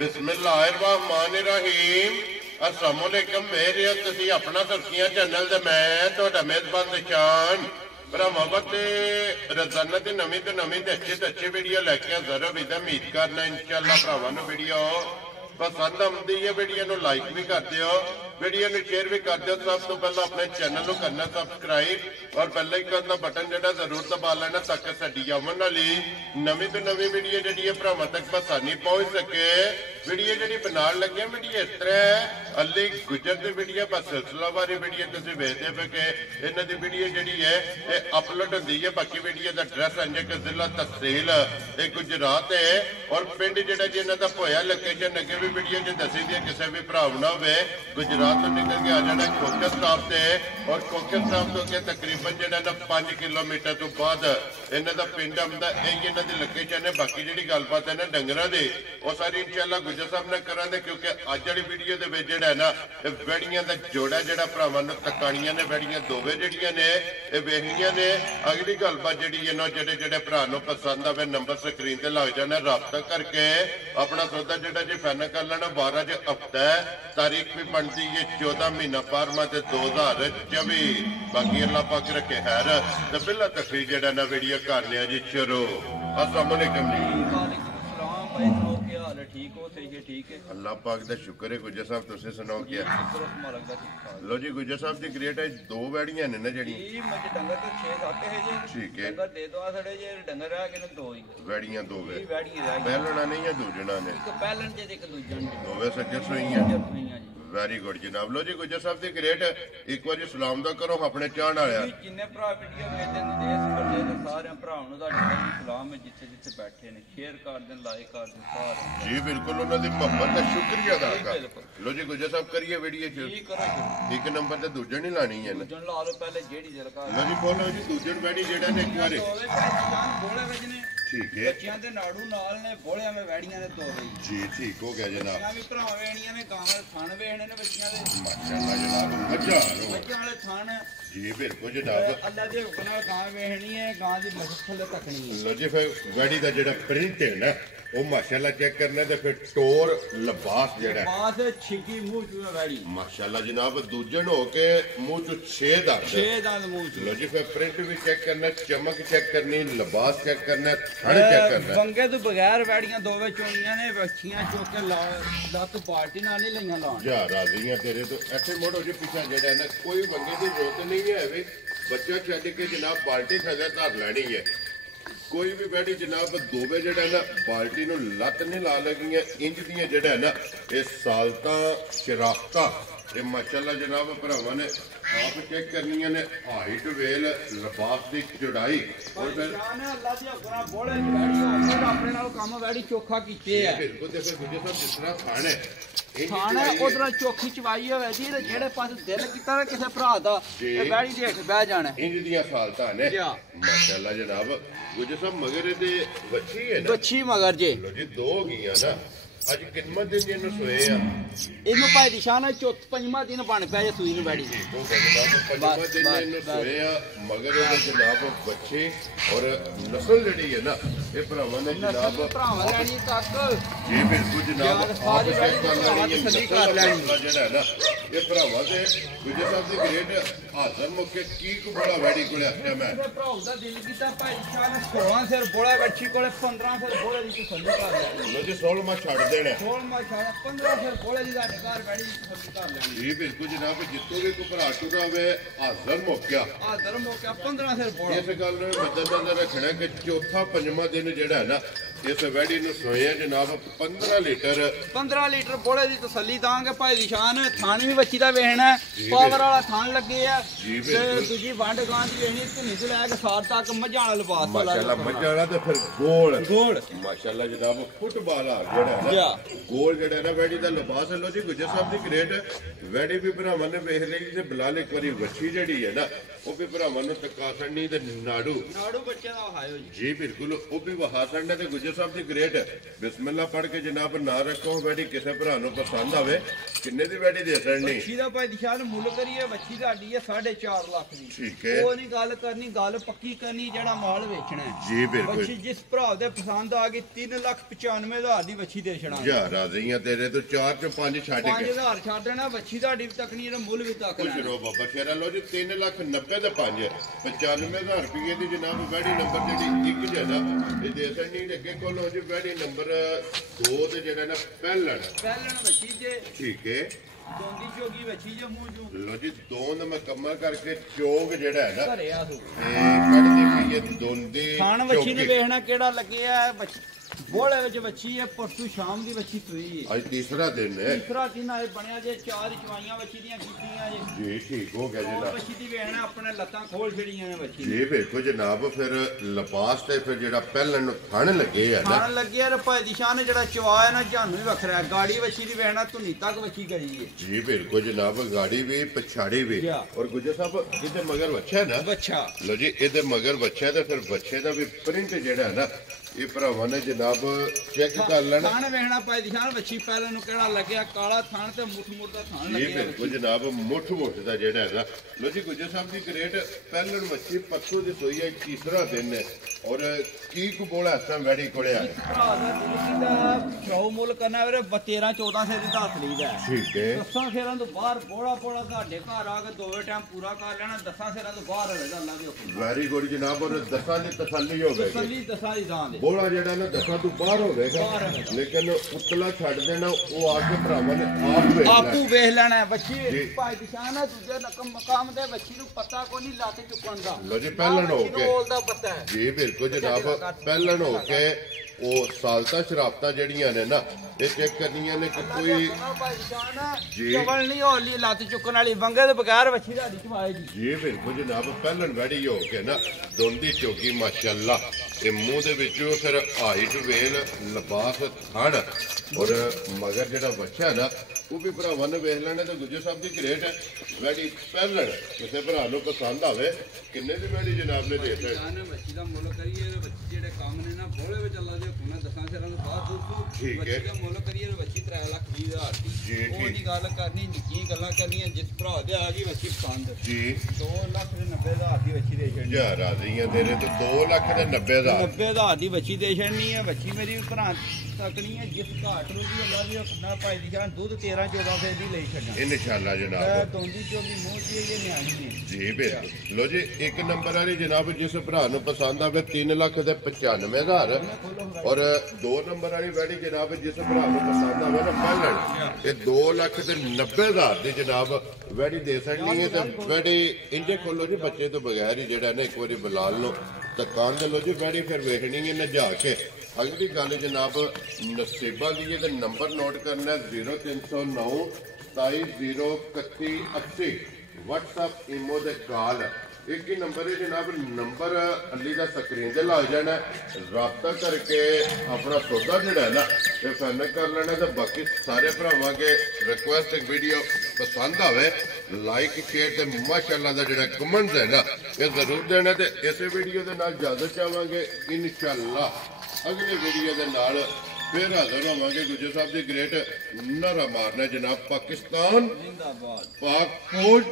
बिस्मिल्लाहिर्रहमानिर्रहीम अस्सलामुअलैकुम मेरे तुसी अपना सुर्खियां चैनल ते मैं तुहाडा मेजबान निशान भरावां ते रोजाना दी नवीं तो अच्छी वीडियो लैके हाज़र हो। उम्मीद करना इंशाअल्लाह भरावां नूं वीडियो पसंद आउंदी है। वीडियो नूं लाइक भी कर दिओ, वीडियो नूं शेयर भी कर दिओ। सब तो पहले अपने चैनल नूं करना सबसक्राइब और बेल आइकन दा बटन जिहड़ा जरूर दबा लेना ताकि साडी आउण वाली नवीं तो नवीं वीडियो जिहड़ी है भरावां तक आसानी पहुंच सके। वीडियो जिहड़ी बनाउण लगे वीडियो इस तरह है अली गुजर दी वीडियो बस सिलसिलावारी वीडियो तुसीं वेखदे पे कि इन्हां दी वीडियो जिहड़ी है ये अपलोड होंदी है। बाकी वीडियो दा एड्रैस अंजे कि जिला तहसील गुजरात है और पिंड जिहड़ा जिन्हां दा होया लोकेशन अगे भी वीडियो च दसी दी किसी भी भरा ना हो गुजरात तो निकल के आ जाना खोखर स्टाफ से और खोखर स्टाफ तो अगे तकरीबन जो 5 किलोमीटर तो बाद इन्हों का पिंड आंदा यही इन्हों की लोकेशन है। बाकी जी गलबात है ना डंगर की वो सारी इंशाअल्लाह गुजर साहब ने करा क्योंकि अज वाली वीडियो के जोड़ा ना वैड़ियां का जोड़ा जोड़ा भरावान तकानियां ने वैड़ियां दोवे जड़ियां ने वेखनियां ने। अगली गलबात जी जोड़े जोड़े भरा पसंद आवे नंबर स्क्रीन से लग जाना रबता करके अपना सौदा जोड़ा जी फाइनल कर लेना। 12 जो हफ्ता है तारीख भी बनती है 14 महीना 12वां 2024। बाकी अल्लाह पाक रखे खैर तो पहला तकरीर जड़ा ना वीडियो करने जी शुरू। अस्सलाम वालेकुम जी। अल्लाह पाक दा शुक्र है। गुजर साहब तुसीं सुनाओ क्या? लो जी गुजर साहब दी ग्रेट है दो वैड़ियां ने ना जड़ी ठीक है वैड़ियां दो वे पहलना नहीं है दूजना ने दोवे सज्जन सोइयां। वेरी गुड जनाब। लो जी गुजर साहब दी ग्रेट एक बार सलाम दा करो अपने चाहण वाले जिन्ने भरा वीडियो वेखदे ने देश परदेस दे सारे भरावां नूं तुहाडी सलाम है जिथे जिथे बैठे ने शेयर कर देन लाइक कर देन सारे जी बिल्कुल उन्हां दी मोहब्बत दा शुक्रिया अदा कर। लो जी गुजर साहब करिए वीडियो च एक नंबर ते दूजन नहीं लानी है ना दूजन ला लो पहले जेड़ी जरका लो जी बोलो जी दूजन वैड़ी जेड़ा ने एक बार बोले वजने ठीक है बच्चियां दे नाड़ू नाल ने बोलियां में वैड़ियां ने दो रही जी ठीक हो गया जनाब। भी भरा वेड़ियां ने गांव थान वेखने ने बच्चियां दे माशाअल्लाह जनाब बच्चा वाले थान जी बिल्कुल जनाब अल्लाह दे हुक्म नाल गांव वेखनी है गांव दी मसल तकनी है। लो जी फिर वैड़ी दा जेड़ा प्रिंट है ना वो माशाअल्लाह चेक करना ते फिर टोर लिबास जेड़ा लिबास छिकी मुंह चू वैड़ी माशाअल्लाह जनाब दूजन हो के मुंह चू 6 दांत मुंह चू। लो जी फिर प्रिंट भी चेक करना चमक चेक करनी लिबास चेक करना थन चेक करना। वंगे तो बगैर वैड़ियां दोवे चोनियां ने बच्चियां चुक के लक पार्टी नाल नहीं लईयां लाउण जा राजियां तेरे तो ऐसे मोड़ो जी पीछे जेड़ा ना कोई वंगे दी जरूरत नहीं है वे बच्चा छड्ड के जनाब बाल्टी थले धर लैनी है। कोई भी बैठी जनाब दोवे जड़ा ना बाल्टी नूं लत नहीं ला लगियां इंज दियां जड़ा ना ये सालता शराफता ये माशाअल्लाह जनाब भरावां ने आप चेक करनी ने हाइट वेल लिबास की चौड़ाई और फिर अल्लाह दी हुक्म बोले अपने नाल काम वैड़ी चोखा कीते है बिल्कुल देखो गुजर साहब जिस तरह थान है थाने उधर चौखी चवाई होवे जी ते जेड़े पास दिल कीता ना किसे भरा दा ते वैड़ी देख बह जाना इंज दियां सालता ने माशाअल्लाह जनाब। गुजर साहब मगर दे बच्ची है ना बच्ची मगर जे लो जी दो हो गईयां ना अज कितना दिन इन्हू सोए आ इन्हू भाई निशान है चौथ पंजवा दिन बन पिया जे सुई नूं बैठी पंजवा दिन इन्हू सोए आ मगर जनाब बच्चे और नस्ल जड़ी है ना ये भरावां ने जनाब भरावां लैनी तक जी बिल्कुल जनाब आप चेक कर लेनी जेड़ा है ना ये भरावां दे गुजर साहब दी ग्रेट हाजर मौके की को बड़ा वैड़ी कोले आखिया मैं भराओ दा दिल कीता भाई निशान 16 सिर बोला बच्ची कोले 15 सिर बोले दी तसल्ली कर ले लो जी 16 मा छड़ देना 16 मा छड़ 15 सिर बोले दी दा घर बैठी तसल्ली कर ले जी बिल्कुल जनाब जितो भी को भरा टुरा वे हाजर मौका 15 सिर बोला इस गल नूं मद्देनजर रखना कि चौथा पंजवा दिन जेड़ा है ना इस वैड़ी नूं सोया जनाब 15 लीटर बोले दी तसल्ली दांगे भाई निशान थान भी बच्ची दा वेखना पावर वाला थान लगे है ते दूजी वंड गां दी वेखनी धुनी तो लैके सार तक मझां वाला लिबास माशाअल्लाह मझां वाला ते फिर गोल माशाअल्लाह जनाब फुटबॉल जेड़ा है ना गोल जेड़ा है ना वैड़ी दा लिबास है। लो जी गुजर साहब दी ग्रेट वैड़ी भी भरावां ने वेख ली ते बिलाल एक बारी वच्छी जड़ी है ना वो भी भरावां नूं तका छड़नी ते नाड़ू बच्चे दा वहायो जी बिल्कुल वो भी वहा छड़ना ते गुजर साहब दी ग्रेट बिस्मिल्लाह पढ़ के जनाब ना रखो वैड़ी किसी भरा नूं पसंद आवे ਕਿੰਨੇ ਦੀ ਵੈੜੀ ਦੇ ਸਕਣੀ? ਵੱਛੀ ਦਾ ਭਾਈ ਨਿਸ਼ਾਨ ਮੁੱਲ ਕਰੀਏ, ਵੱਛੀ ਸਾਡੀ ਹੈ 4.5 ਲੱਖ ਦੀ। ਠੀਕ ਹੈ, ਉਹ ਨਹੀਂ ਗੱਲ ਕਰਨੀ, ਗੱਲ ਪੱਕੀ ਕਰਨੀ ਜਿਹੜਾ ਮਾਲ ਵੇਚਣਾ ਹੈ ਜੀ ਬਿਲਕੁਲ। ਵੱਛੀ ਜਿਸ ਭਰਾ ਦੇ ਪਸੰਦ ਆ ਗਈ 3,95,000 ਦੀ ਵੱਛੀ ਦੇ ਛਣਾ ਜਾ ਰਾਜ਼ੀਆਂ ਤੇਰੇ ਤੋਂ 4 ਚੋਂ 5 ਛੱਡ ਕੇ 5,000 ਛੱਡ ਦੇਣਾ। ਵੱਛੀ ਤੁਹਾਡੀ ਤੱਕਣੀ ਇਹਦਾ ਮੁੱਲ ਵੀ ਤੱਕ ਕੁਛ ਰੋ ਬਾਬਾ ਸ਼ੇਰਾ ਲੋ ਜੀ 3,90,000 ਦਾ 5 95,000 ਰੁਪਏ ਦੀ ਜਨਾਬ ਵੈੜੀ ਨੰਬਰ ਜਿਹੜੀ ਇੱਕ ਜਣਾ ਇਹ ਦੇ ਸਕਣੀ ਅੱਗੇ ਕੋਲ ਜੀ ਵੈੜੀ ਨੰਬਰ 2 ਤੇ ਜਿਹੜਾ ਨਾ ਪਹਿਲਣ ਵੱਛੀ ਜੇ ਠੀਕ ਹੈ। ਦੋਂਦੀ ਚੋਗੀ ਵੱਛੀ ਜੇ ਮੂੰਹ ਜੂ ਲੋ ਜੀ ਦੋਨ ਮੁਕੰਮਲ ਕਰਕੇ ਚੋਗ ਜਿਹੜਾ ਹੈ ਨਾ ਘਰੇ ਆ ਤੂੰ ਇਹ ਕੱਢਦੀ ਪਈ ਹੈ ਦੋਂਦੀ ਖਾਣ ਵੱਛੀ ਨੇ ਵੇਖਣਾ ਕਿਹੜਾ ਲੱਗਿਆ ਬੋਲੇ ਵਿੱਚ ਵੱਛੀ ਹੈ। ਪਰਸੂ ਸ਼ਾਮ ਦੀ ਵੱਛੀ ਸੂਈ ਹੈ, ਅੱਜ ਤੀਸਰਾ ਦਿਨ ਹੈ। ਤੀਸਰਾ ਦਿਨ ਆਏ ਬਣਿਆ ਜੇ 4 ਚਵਾਈਆਂ ਵੱਛੀ ਦੀਆਂ ਕੀਤੀਆਂ ਜੇ ਜੀ ਠੀਕ ਹੋ ਗਿਆ ਜਨਾਬ। ਵੱਛੀ ਦੀ ਵੇਖਣਾ ਆਪਣੇ ਲੱਤਾਂ ਖੋਲ ਛੜੀਆਂ ਨੇ ਵੱਛੀ ਜੀ ਵੇਖੋ ਜਨਾਬ ਫਿਰ ਲਿਬਾਸ ਤੇ ਫਿਰ ਜਿਹੜਾ ਪਹਿਲਣ ਨੂੰ ਥਣ ਲੱਗੇ ਆ ਨਾ ਖਾਣ ਲੱਗਿਆ ਰਪਾਈ ਦੀ ਸ਼ਾਨ ਜਿਹੜਾ ਚਵਾ ਹੈ ਨਾ ਜਾਨੂੰ ਹੀ ਵੱਖਰਾ ਹੈ। ਗਾੜੀ ਵੱਛੀ ਦੀ ਵੇਖਣਾ ਧੁਨੀ ਤੱਕ ਵੱਛੀ ਗਈ ਹੈ। ਜੀ ਬਿਲਕੁਲ ਜਨਾਬ ਗਾੜੀ ਵੀ ਪਛਾੜੀ ਵੀ ਔਰ ਗੁੱਜਰ ਸਾਹਿਬ ਇਹਦੇ ਮਗਰ ਬੱਚਾ ਨਾ ਬੱਚਾ ਲੋ ਜੀ ਇਹਦੇ ਮਗਰ ਬੱਚਾ ਤੇ ਫਿਰ ਬੱਚੇ ਦਾ ਵੀ ਪ੍ਰਿੰਟ ਜਿਹੜਾ ਹੈ ਨਾ ਇਹ ਭਰਾਵਾਂ ਨੇ ਜਨਾਬ ਚੈੱਕ ਕਰ ਲੈਣਾ। ਥਾਣ ਵੇਖਣਾ ਪਾਈ ਦੀ ਸ਼ਾਨ ਵੱਛੀ ਪਹਿਲਾਂ ਨੂੰ ਕਿਹੜਾ ਲੱਗਿਆ ਕਾਲਾ ਥਾਣ ਤੇ ਮੁੱਠ ਦਾ ਥਾਣ ਲੱਗਿਆ। ਜੀ ਬਿਲਕੁਲ ਜਨਾਬ ਮੁੱਠ ਦਾ ਜਿਹੜਾ ਹੈਗਾ ਲੋ ਜੀ ਗੁੱਜਰ ਸਾਹਿਬ ਦੀ ਗ੍ਰੇਟ ਪਹਿਲਣ ਮੱਛੀ ਪਰਸੋਂ ਦੀ ਸੋਈ ਹੈ, ਤੀਸਰਾ ਦਿਨ ਹੈ ਔਰ ਕੀ ਕੁ ਬੋਲਾ ਇਸ ਤਰ੍ਹਾਂ ਵੈੜੀ ਕੋਲੇ ਆ ਭਰਾ ਦਾ ਦਿਲ ਦਾ ਸ਼ੌ ਮੁੱਲ ਕਰਨਾ ਵੀਰੇ 13-14 ਸੇ ਦੀ ਧਾਤ ਲਈਦਾ ਠੀਕ ਹੈ। 10 ਫੇਰਾਂ ਤੋਂ ਬਾਹਰ ਬੋੜਾ ਤੁਹਾਡੇ ਘਰ ਆ ਕੇ ਦੋਵੇਂ ਟਾਈਮ ਪੂਰਾ ਕਰ ਲੈਣਾ। 10 ਫੇਰਾਂ ਤੋਂ ਬਾਹਰ ਹੋਵੇਗਾ ਅੱਲਾ ਦੇ ਹੁਕਮ। ਵੈਰੀ ਗੁੱਡ ਜਨਾਬ ਔਰ ਦਸਾਂ ਦੀ ਤਸੱਲੀ ਹੋਵੇਗੀ। ਤਸੱਲੀ 10 ਦੀ ਦਾਂ ਦੇ ਬੋਲਾ ਜਿਹੜਾ ਨਾ ਦਸਾਂ ਤੋਂ ਬਾਹਰ ਹੋਵੇਗਾ ਲੇਕਿਨ ਉਤਲਾ ਛੱਡ ਦੇਣਾ ਉਹ ਆ ਕੇ ਭਰਾਵਾਂ ਨੇ ਆਪੂ ਵੇਖ ਲੈਣਾ। ਬੱਚੀ ਭਾਈ ਦਿਸ਼ਾਨ ਹੈ ਦੂਜੇ ਨਕਮ ਮਕਾਮ ਦੇ ਬੱਚੀ ਨੂੰ ਪਤਾ ਕੋਈ ਨਹੀਂ ਲੱਤ ਚੁੱਕਣ ਦਾ। ਲੋ ਜੀ ਪਹਿਲਣ ਹੋ ਕੇ ਦਾ ਪਤਾ ਹੈ ਜੀ ਬਿਲਕੁਲ ਜਨਾਬ ਪਹਿਲਣ ਹੋ ਕੇ ਉਹ ਸਾਲਤਾ ਸ਼ਰਾਬਤਾਂ ਜਿਹੜੀਆਂ ਨੇ ਨਾ ਇਹ ਚੈੱਕ ਕਰਨੀਆਂ ਨੇ ਕਿ ਕੋਈ ਜੀ ਚਵਲ ਨਹੀਂ ਹੋਲੀ ਲੱਤ ਚੁੱਕਣ ਵਾਲੀ ਵੰਗੇ ਦੇ ਬਗੈਰ ਵੱਛੀ ਦਾ ਚਵਾਏ ਜੀ। ਜੀ ਬਿਲਕੁਲ ਜਨਾਬ ਪਹਿਲਣ ਵੈੜੀ ਹੋ ਕੇ ਨਾ ਦੋਂਦੀ ਚੋਗੀ ਮਾਸ਼ਾਅੱਲਾ ਤੇ ਮੂੰਹ ਦੇ ਵਿੱਚੋਂ ਫਿਰ ਹਾਈਟ ਵੇਲ ਲਿਬਾਸ ਥਣ ਔਰ ਮਗਰ ਜਿਹੜਾ ਬੱਚਾ ਨਾ ਉਹ ਵੀ ਭਰਾਵਾਂ ਨੇ ਵੇਖ ਲੈਣੇ ਤੇ ਗੁੱਜਰ ਸਾਹਿਬ ਦੀ ਗ੍ਰੇਟ ਹੈ ਵੈੜੀ ਪਹਿਲਣ ਕਿਸੇ ਭਰਾ ਨੂੰ ਪਸੰਦ ਆਵੇ ਕਿੰਨੇ ਦੀ ਵੈੜੀ ਜਨਾਬ ਨੇ ਦੇ ਦਿੱਤੇ। ਬੱਚੀ ਦਾ ਮੁੱਲ ਕਰੀਏ ਬੱਚੀ ਜਿਹੜੇ ਕੰਮ ਨੇ ਨਾ ਬੋਲੇ ਵਿੱਚ ਅੱਲਾ ਦੇ ਹੁਕਮ ਨਾਲ 10 ਸਿਰਾਂ ਤੋਂ ਬਾਅਦ ਦੋਸਤੋ ਠੀਕ ਹੈ। ਬੱਚੀ ਦਾ ਮੁੱਲ ਕਰੀਏ ਬੱਚੀ 3,20,000 ਦੀ। ਜੀ ਉਹ ਨਹੀਂ ਗੱਲ ਕਰਨੀ ਨਿੱਕੀਆਂ ਗੱਲਾਂ ਕਰਨੀਆਂ। ਜਿਸ ਭਰਾ ਦੇ ਆ ਗਈ ਬੱਚੀ ਪਸੰਦ ਜੀ 2,90,000 ਦੀ ਬੱਚੀ ਦੇ ਛੱਡਣੀ। ਜਾ ਰਾਜ਼ੀਆਂ ਤੇਰੇ ਤੋਂ 2,90,000 90,000 ਦੀ ਬੱਚੀ ਦੇ ਛੱਡਣੀ ਹੈ। ਬੱਚੀ ਮੇਰੀ ਭਰਾ ਤੱਕਣੀ ਹੈ ਜਿਸ ਘਾਟ ਨੂੰ ਵੀ ਅੱਲਾ ਦੇ ਹੁਕਮ ਨਾਲ ਭਾਈ ਦੀ ਜਾਨ ਦੁੱਧ 13-14 ਸੇ ਦੀ ਲਈ ਛੱਡਣਾ ਇਨਸ਼ਾਅੱਲਾ ਜਨਾਬ। ਦੋਂਦੀ ਚੋਗੀ ਮੂੰਹ ਦੀ ਇਹ ਨਿਆਣੀ ਹੈ ਜੀ ਬਿਲਕੁਲ ਲੋ ਜੀ ਇੱਕ ਨੰਬਰ ਵਾਲੀ ਜਨਾਬ ਜਿਸ ਭਰਾ ਨੂੰ ਪਸੰਦ ਆਵੇ 3,95,000 ਔਰ 2 ਨੰਬਰ ਵਾਲੀ ਵੈੜੀ ਜਨਾਬ ਜਿਸ ਭਰਾ ਨੂੰ ਪਸੰਦ ਆਵੇ ਨਾ ਪਹਿਲਣ ਇਹ 2,90,000 ਦੀ ਜਨਾਬ ਵੈੜੀ ਦੇ ਸਕਣੀ ਹੈ। ਤੇ ਵੈੜੀ ਇੰਜੇ ਖੋਲੋ ਜੀ ਬੱਚੇ ਤੋਂ ਬਗੈਰ ਹੀ ਜਿਹੜਾ ਨਾ ਇੱਕ ਵਾਰੀ ਬਲਾਲ ਨੂੰ ਦੁਕਾਨ ਦੇ ਲੋ ਜੀ ਵੈੜੀ ਫਿਰ ਵੇਖਣੀ ਹੈ ਨਜਾ ਕੇ। ਅਗਲੀ ਗੱਲ ਜਨਾਬ ਨਸੀਬਾਂ ਦੀ ਇਹਦਾ ਨੰਬਰ ਨੋਟ ਕਰਨਾ 0309 270180 WhatsApp ਈਮੋ ਦੇ ਕਾਲ ਇੱਕ ਹੀ ਨੰਬਰ ਹੈ ਜਨਾਬ। ਨੰਬਰ ਅੱਲੀ ਦਾ ਸਕਰੀਨ ਤੇ ਲੱਗ ਜਾਣਾ ਰਾਬਤਾ ਕਰਕੇ ਆਪਣਾ ਸੌਦਾ ਜਿਹੜਾ ਹੈ ਨਾ ਇਹ ਫਾਈਨਲ ਕਰ ਲੈਣਾ। ਤੇ ਬਾਕੀ ਸਾਰੇ ਭਰਾਵਾਂ ਕੇ ਰਿਕੁਐਸਟ ਇੱਕ ਵੀਡੀਓ ਪਸੰਦ ਆਵੇ ਲਾਈਕ ਸ਼ੇਅਰ ਤੇ ਮਾਸ਼ਾਅੱਲਾ ਦਾ ਜਿਹੜਾ ਕਮੈਂਟ ਹੈ ਨਾ ਇਹ ਜ਼ਰੂਰ ਦੇਣਾ। ਤੇ ਇਸੇ ਵੀਡੀਓ ਦੇ ਨਾਲ ਇਜਾਜ਼ਤ ਚਾਹਾਂਗੇ ਇਨਸ਼ਾਅੱਲਾ ਅਗਲੇ ਵੀਡੀਓ ਦੇ ਨਾਲ ਫਿਰ ਹਾਜ਼ਰ ਹੋਵਾਂਗੇ। ਗੁੱਜਰ ਸਾਹਿਬ ਦੀ ਗ੍ਰੇਟ ਨਾਰਾ ਮਾਰਨਾ ਜਨਾਬ ਪਾਕਿਸਤਾਨ ਜ਼ਿੰਦਾਬਾਦ ਪਾਕ ਫੌਜ